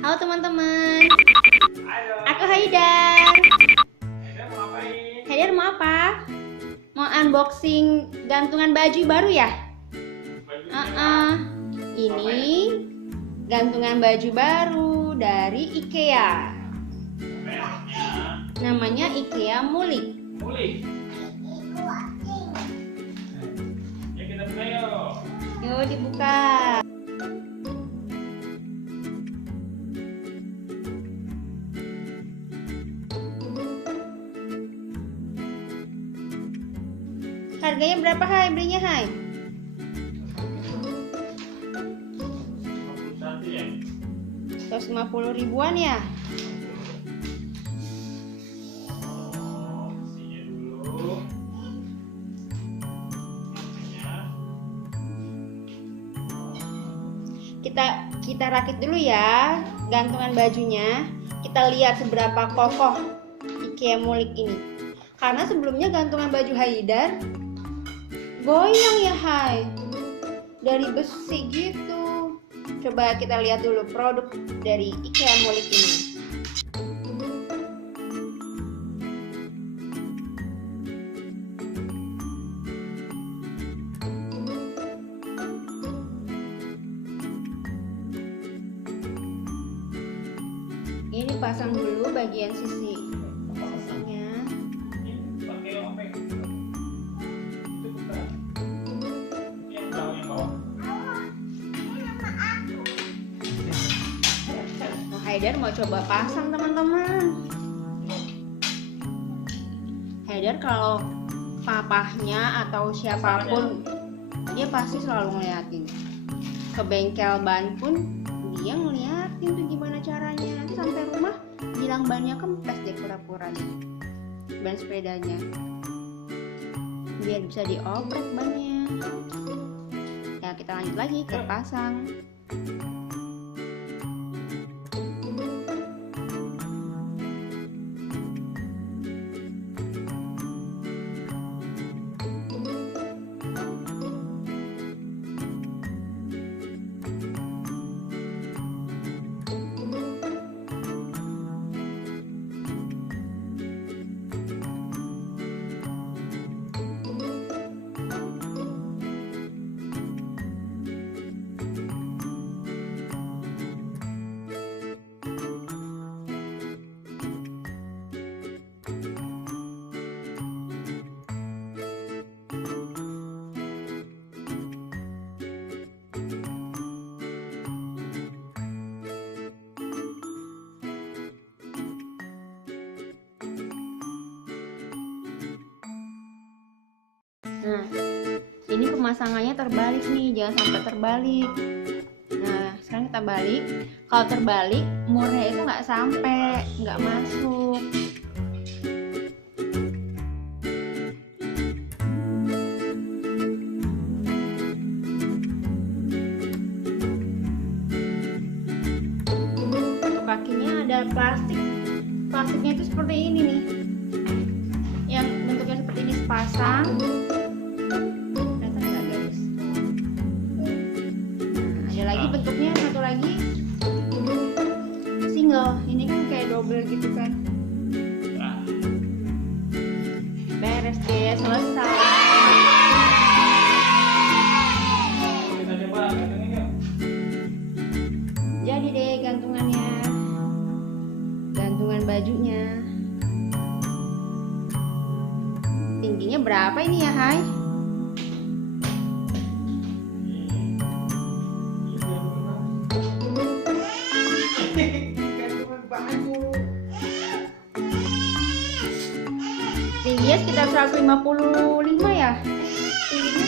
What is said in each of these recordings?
Halo teman-teman, Halo. aku Haidar. Haidar mau ngapain? Haidar mau apa? Mau unboxing gantungan baju baru ya? Bajunya Ini gantungan baju baru dari IKEA. mereknya Namanya IKEA Mulik. Mulik. Ya kita buka yuk. Yuk dibuka. Harganya berapa Hai? Belinya Hai? 51 ya. 150 ribuan ya? Isinya dulu. Kita rakit dulu ya gantungan bajunya. Kita lihat seberapa kokoh IKEA Mulik ini. Karena sebelumnya gantungan baju Haidar goyang ya Hai, dari besi gitu. Coba kita lihat dulu produk dari IKEA Mulik ini. Ini dipasang dulu bagian sisinya. Ini pakai apa ya? Itu bukan. Ini yang bawah. Nah, Haidar mau coba pasang teman-teman. Haidar kalau papahnya atau siapapun dia pasti selalu ngeliatin. Ke bengkel ban pun dia ngeliatin tuh gimana caranya. Nanti sampai rumah bilang bannya kempes deh pura-pura nih. Ban sepedanya. Biar bisa dioprek bannya. Ya kita lanjut lagi ke pasang. Nah, ini pemasangannya terbalik nih, jangan sampai terbalik. Nah, sekarang kita balik. Kalau terbalik, murnya itu nggak sampai, nggak masuk. Untuk kakinya ada plastik. Plastiknya itu seperti ini nih. Yang bentuknya seperti ini sepasang. Lagi bentuknya satu lagi single, ini kan kayak double gitu kan. Beres deh, selesai. Kita coba gantungin yuk. Jadi deh gantungannya, gantungan bajunya. Tingginya berapa ini ya Hai? Tingginya sekitar 155 ya. Tingginya.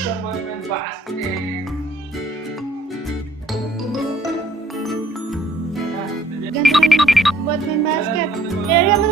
Sama main basket. Gantungan buat main basket. Dari sama